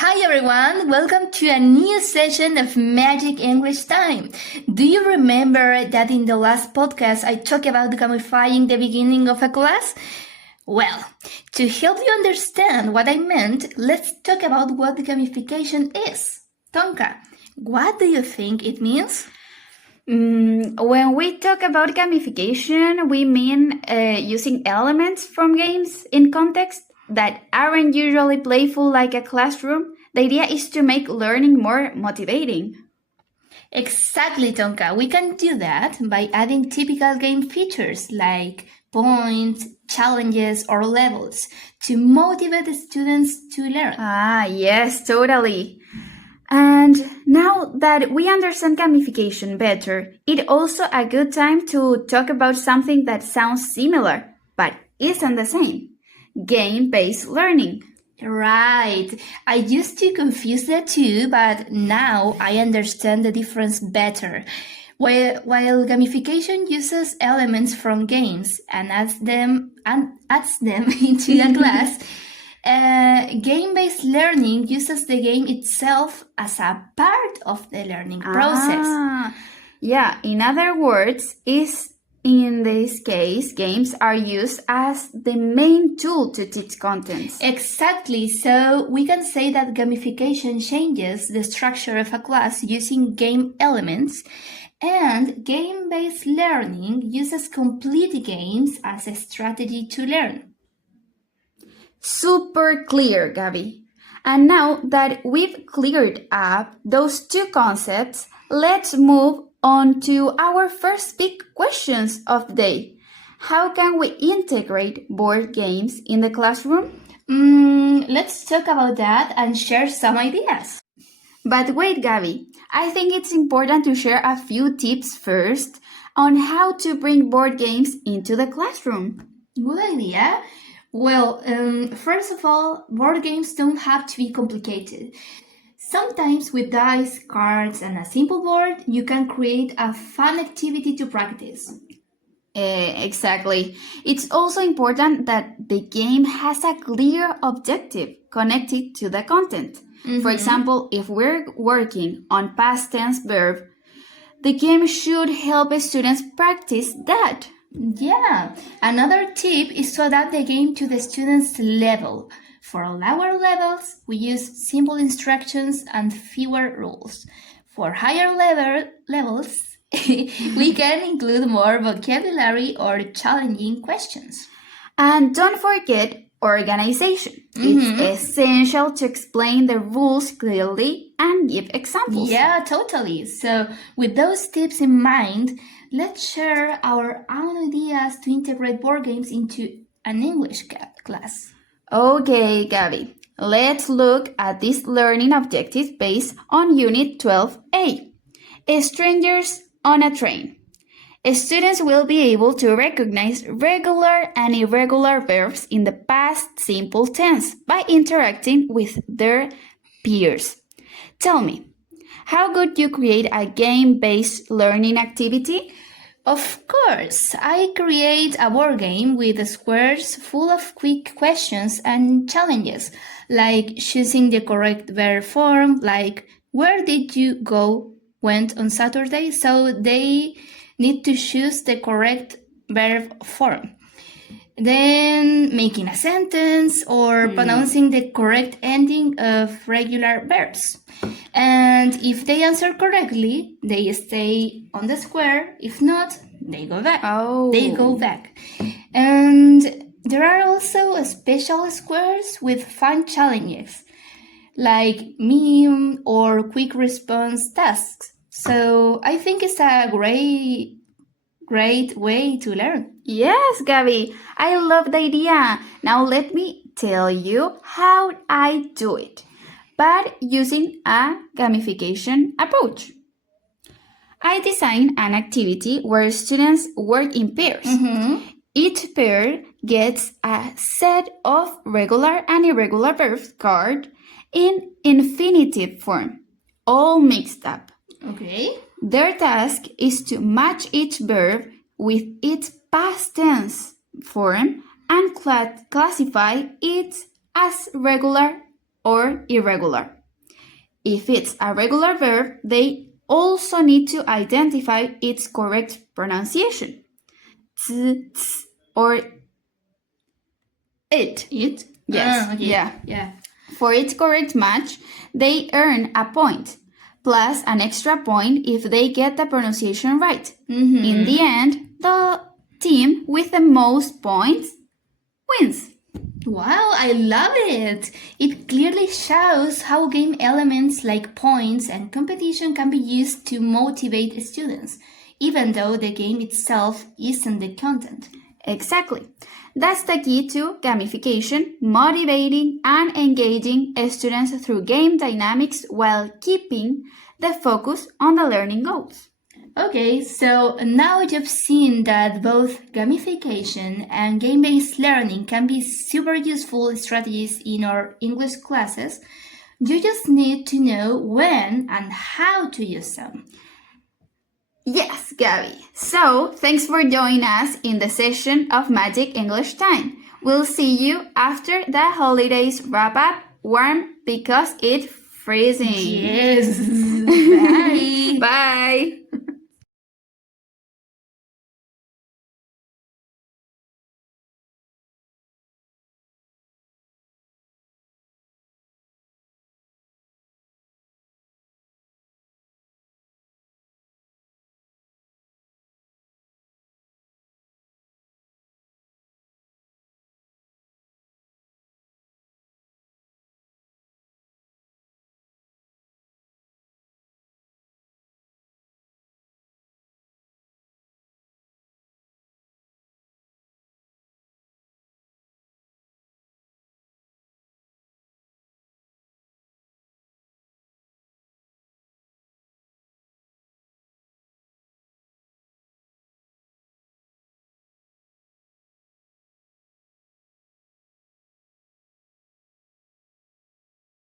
Hi everyone, welcome to a new session of Magic English Time. Do you remember that in the last podcast I talked about gamifying the beginning of a class? Well, to help you understand what I meant, let's talk about what gamification is. Tonka, what do you think it means? When we talk about gamification, we mean using elements from games in context that aren't usually playful like a classroom. The idea is to make learning more motivating. Exactly, Tonka. We can do that by adding typical game features like points, challenges, or levels to motivate the students to learn. Yes, totally. And now that we understand gamification better, it's also a good time to talk about something that sounds similar, but isn't the same. Game-based learning. Right. I used to confuse the two, but now I understand the difference better. While gamification uses elements from games and adds them into a class, game-based learning uses the game itself as a part of the learning process. In other words, in this case, games are used as the main tool to teach contents. Exactly. So we can say that gamification changes the structure of a class using game elements, and game-based learning uses complete games as a strategy to learn. Super clear, Gabby. And now that we've cleared up those two concepts, let's move on to our first big questions of the day. How can we integrate board games in the classroom? Let's talk about that and share some ideas. But wait, Gabby, I think it's important to share a few tips first on how to bring board games into the classroom. Good idea. Well, first of all, board games don't have to be complicated. Sometimes with dice, cards, and a simple board, you can create a fun activity to practice. Exactly. It's also important that the game has a clear objective connected to the content. For example, if we're working on past tense verb, the game should help students practice that. Yeah, another tip is to adapt the game to the student's level. For lower levels, we use simple instructions and fewer rules. For higher levels, we can include more vocabulary or challenging questions. And don't forget organization. It's essential to explain the rules clearly and give examples. Yeah, totally. So, with those tips in mind, let's share our own ideas to integrate board games into an English class. Okay, Gabby, let's look at these learning objectives based on Unit 12A. Strangers on a train. Students will be able to recognize regular and irregular verbs in the past simple tense by interacting with their peers. Tell me, how could you create a game-based learning activity? Of course, I create a board game with squares full of quick questions and challenges, like choosing the correct verb form, like where did you went on Saturday, so they need to choose the correct verb form. Then making a sentence or pronouncing the correct ending of regular verbs. And if they answer correctly, they stay on the square. If not, they go back. They go back. And there are also special squares with fun challenges, like meme or quick response tasks. So I think it's a great way to learn. Yes, Gabby, I love the idea. Now let me tell you how I do it, but using a gamification approach. I design an activity where students work in pairs. Each pair gets a set of regular and irregular verbs card in infinitive form, all mixed up. Okay. Their task is to match each verb with its past tense form and classify it as regular or irregular. If it's a regular verb, they also need to identify its correct pronunciation. Z, ts, or it. It? Yes, Okay. yeah. For its correct match, they earn a point, plus an extra point if they get the pronunciation right. Mm-hmm. In the end, the team with the most points wins. Wow, I love it! It clearly shows how game elements like points and competition can be used to motivate students, even though the game itself isn't the content. Exactly. That's the key to gamification, motivating and engaging students through game dynamics while keeping the focus on the learning goals. Okay, so now you've seen that both gamification and game-based learning can be super useful strategies in our English classes. You just need to know when and how to use them. Yes, Gabby. So, thanks for joining us in the session of Magic English Time. We'll see you after the holidays wrap up warm because it's freezing. Yes. Bye. Bye.